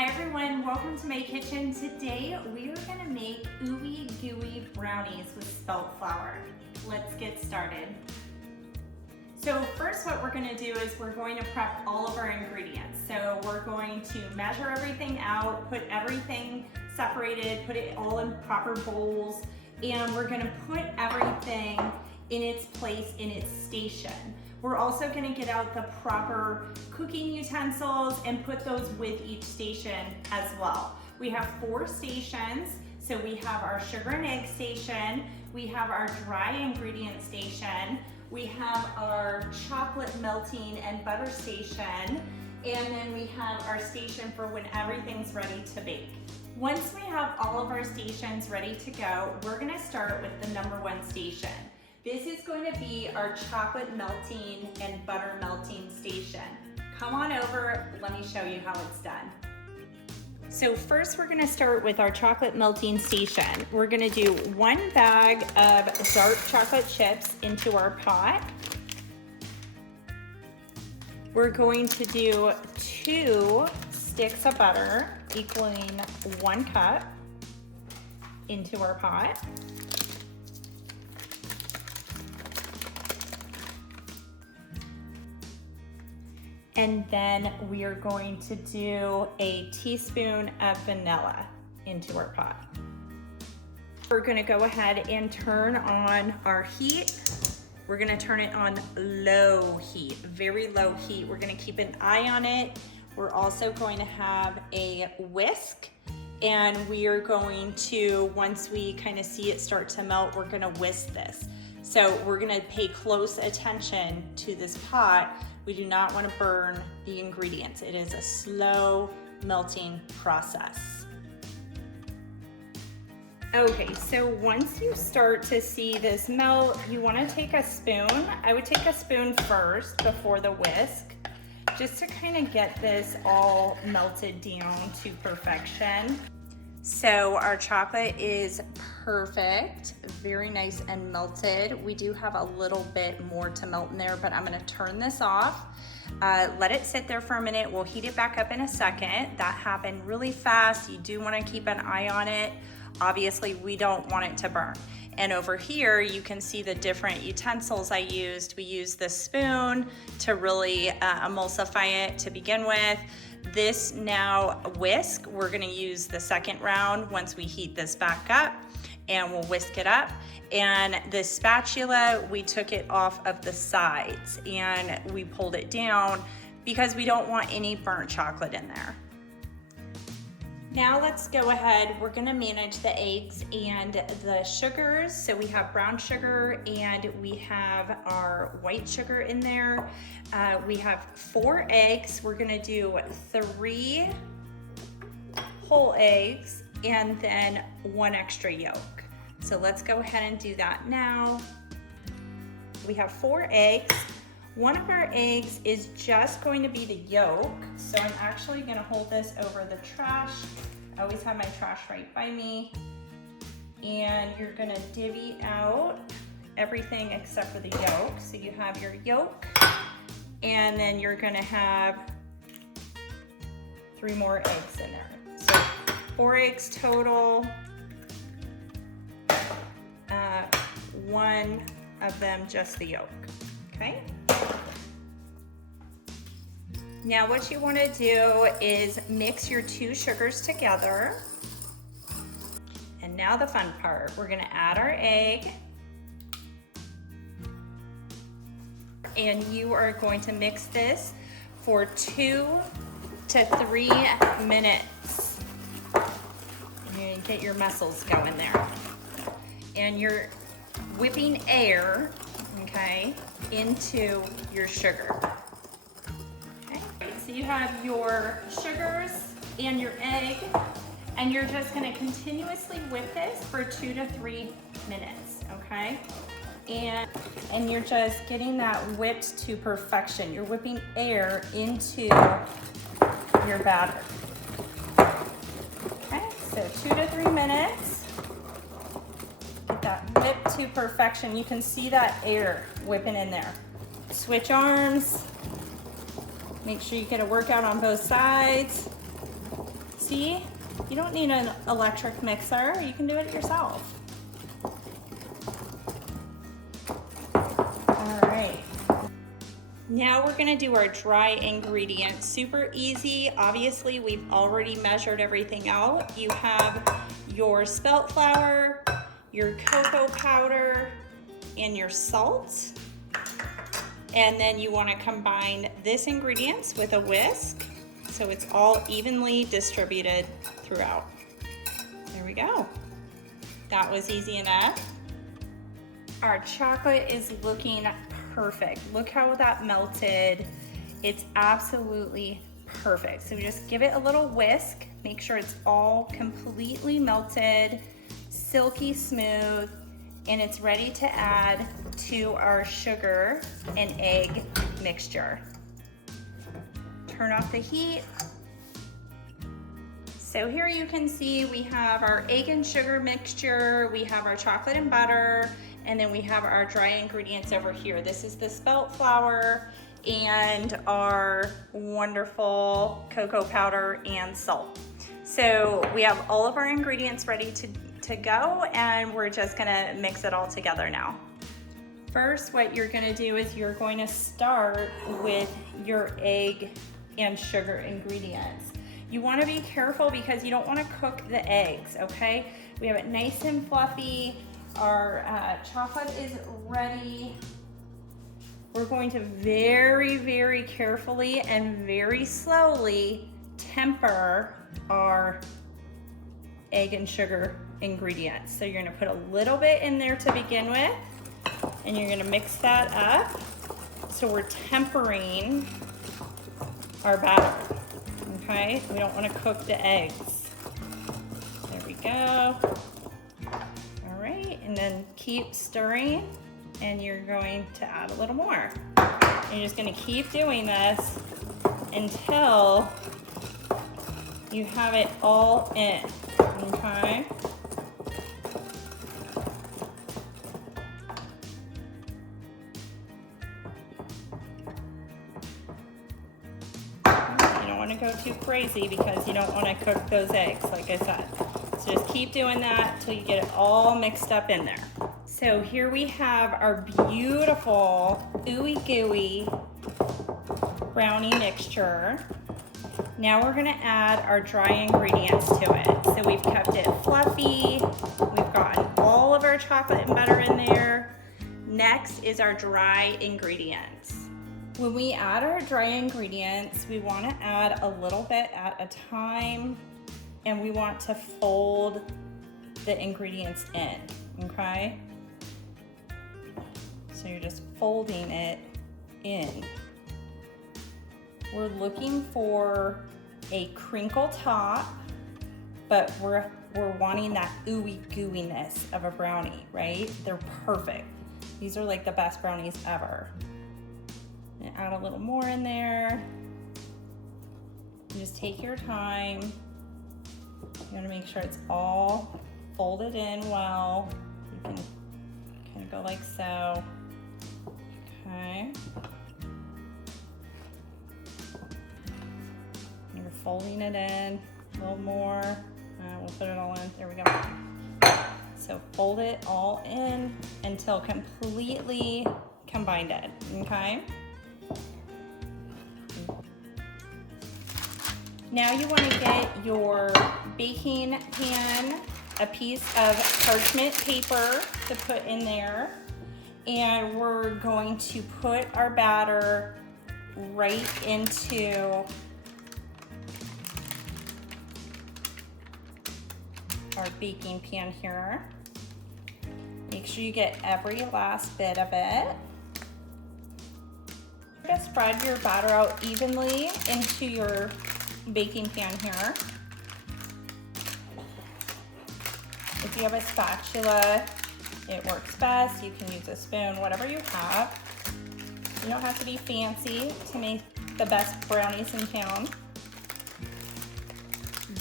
Hi everyone, welcome to my kitchen. Today we are gonna make gooey brownies with spelt flour. Let's get started. So first what we're gonna do is we're going to prep all of our ingredients. So we're going to measure everything out, put everything separated, put it all in proper bowls, and we're gonna put everything in its place, in its station. We're also gonna get out the proper cooking utensils and put those with each station as well. We have 4 stations. So we have our sugar and egg station, we have our dry ingredient station, we have our chocolate melting and butter station, and then we have our station for when everything's ready to bake. Once we have all of our stations ready to go, we're gonna start with the number 1 station. This is going to be our chocolate melting and butter melting station. Come on over, let me show you how it's done. So first we're gonna start with our chocolate melting station. We're gonna do 1 bag of dark chocolate chips into our pot. We're going to do 2 sticks of butter equaling 1 cup into our pot. And then we are going to do a teaspoon of vanilla into our pot. We're gonna go ahead and turn on our heat. We're gonna turn it on low heat, very low heat. We're gonna keep an eye on it. We're also going to have a whisk, and we are going to, once we kind of see it start to melt, we're gonna whisk this. So we're gonna pay close attention to this pot. We do not want to burn the ingredients. It is a slow melting process. Okay, so once you start to see this melt, you want to take a spoon. I would take a spoon first before the whisk, just to kind of get this all melted down to perfection. So our chocolate is perfect, very nice and melted. We do have a little bit more to melt in there, but I'm gonna turn this off. Let it sit there for a minute. We'll heat it back up in a second. That happened really fast. You do wanna keep an eye on it. Obviously, we don't want it to burn. And over here, you can see the different utensils I used. We used the spoon to really emulsify it to begin with. This now whisk, we're gonna use the second round once we heat this back up, and we'll whisk it up. And the spatula, we took it off of the sides and we pulled it down because we don't want any burnt chocolate in there. Now let's go ahead, we're gonna manage the eggs and the sugars. So we have brown sugar and we have our white sugar in there. We have 4 eggs. We're gonna do 3 whole eggs and then 1 extra yolk. So let's go ahead and do that now. We have 4 eggs. One of our eggs is just going to be the yolk. So I'm actually gonna hold this over the trash. I always have my trash right by me. And you're gonna divvy out everything except for the yolk. So you have your yolk, and then you're gonna have 3 more eggs in there. So 4 eggs total. 1 of them just the yolk, okay? Now what you want to do is mix your 2 sugars together. And now the fun part, we're going to add our egg. And you are going to mix this for 2 to 3 minutes. And get your muscles going there. And you're whipping air, okay, into your sugar. So you have your sugars and your egg, and you're just gonna continuously whip this for 2 to 3 minutes, okay? And you're just getting that whipped to perfection. You're whipping air into your batter. Okay, so 2 to 3 minutes. Get that whipped to perfection. You can see that air whipping in there. Switch arms. Make sure you get a workout on both sides. See, you don't need an electric mixer. You can do it yourself. All right. Now we're gonna do our dry ingredients. Super easy. Obviously, we've already measured everything out. You have your spelt flour, your cocoa powder, and your salt. And then you wanna combine this ingredients with a whisk so it's all evenly distributed throughout. There we go. That was easy enough. Our chocolate is looking perfect. Look how that melted. It's absolutely perfect. So we just give it a little whisk, make sure it's all completely melted, silky smooth, and it's ready to add to our sugar and egg mixture. Turn off the heat. So here you can see we have our egg and sugar mixture, we have our chocolate and butter, and then we have our dry ingredients over here. This is the spelt flour and our wonderful cocoa powder and salt. So we have all of our ingredients ready to go, and we're just gonna mix it all together now. First, what you're gonna do is you're going to start with your egg and sugar ingredients. You wanna be careful because you don't wanna cook the eggs, okay? We have it nice and fluffy. Our chocolate is ready. We're going to very, very carefully and very slowly temper our egg and sugar ingredients. So you're gonna put a little bit in there to begin with, and you're gonna mix that up. So we're tempering our batter, okay? We don't wanna cook the eggs. There we go. All right, and then keep stirring, and you're going to add a little more. And you're just gonna keep doing this until you have it all in, okay? You don't wanna go too crazy because you don't wanna cook those eggs, like I said. So just keep doing that until you get it all mixed up in there. So here we have our beautiful ooey gooey brownie mixture. Now we're gonna add our dry ingredients to it. So we've kept it fluffy. We've gotten all of our chocolate and butter in there. Next is our dry ingredients. When we add our dry ingredients, we wanna add a little bit at a time, and we want to fold the ingredients in, okay? So you're just folding it in. We're looking for a crinkle top, but we're wanting that ooey gooiness of a brownie, right? They're perfect. These are like the best brownies ever. And add a little more in there. Just take your time. You wanna make sure it's all folded in well. You can kind of go like so. Okay. You're folding it in a little more. We'll put it all in. There we go. So fold it all in until completely combined, okay? Now you want to get your baking pan, a piece of parchment paper to put in there, and we're going to put our batter right into our baking pan here. Make sure you get every last bit of it. Just spread your batter out evenly into your baking pan here. If you have a spatula, it works best. You can use a spoon, whatever you have. You don't have to be fancy to make the best brownies in town,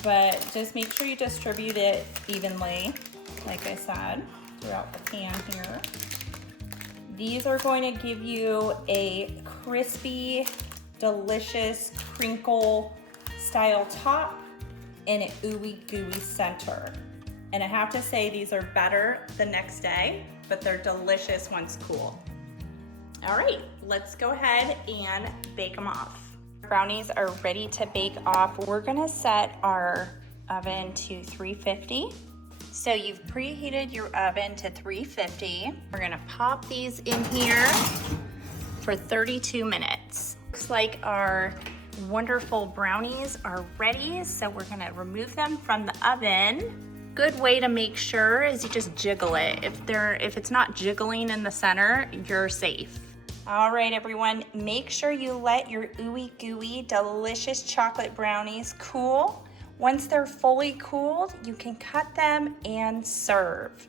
but just make sure you distribute it evenly, like I said, throughout the pan here. These are going to give you a crispy, delicious crinkle style top an ooey gooey center. And I have to say these are better the next day, but they're delicious once cool. All right, let's go ahead and bake them off. Brownies are ready to bake off. We're gonna set our oven to 350. So you've preheated your oven to 350. We're gonna pop these in here for 32 minutes. Looks like our wonderful brownies are ready, so we're gonna remove them from the oven. Good way to make sure is you just jiggle it. If it's not jiggling in the center, you're safe. All right, everyone, make sure you let your ooey gooey delicious chocolate brownies cool. Once they're fully cooled, you can cut them and serve.